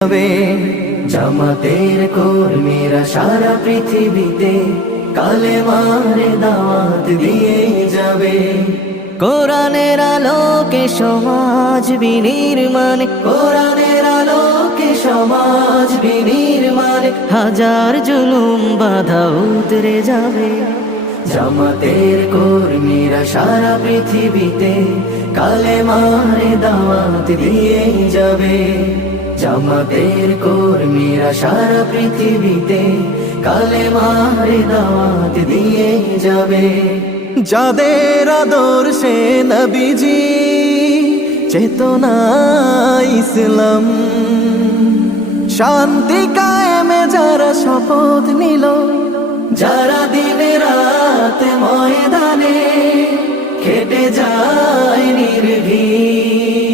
যাবে জামাতের কর্মীরা সারা পৃথিবীতে কালেমার দাওয়াত দিয়ে যাবে। কোরআনের আলোকে সমাজ বিনির্মাণ, কোরআনের আলোকে সমাজ বিনির্মাণ, হাজার জুলুম বাধা উতরে যাবে। জামাতের কর্মীরা সারা পৃথিবীতে কালেমার দাওয়াত দিয়ে যাবে। জামাতের কর্মীরা সারা পৃথিবীতে কালেমার দাওয়াত দিয়ে যাবে। যাদের আদর্শে নবীজি চেতনা ইসলাম, শান্তি কায়েমে যারা শপথ নিল, যারা দিনে রাতে ময়দানে খেটে যায় নির্ভীক,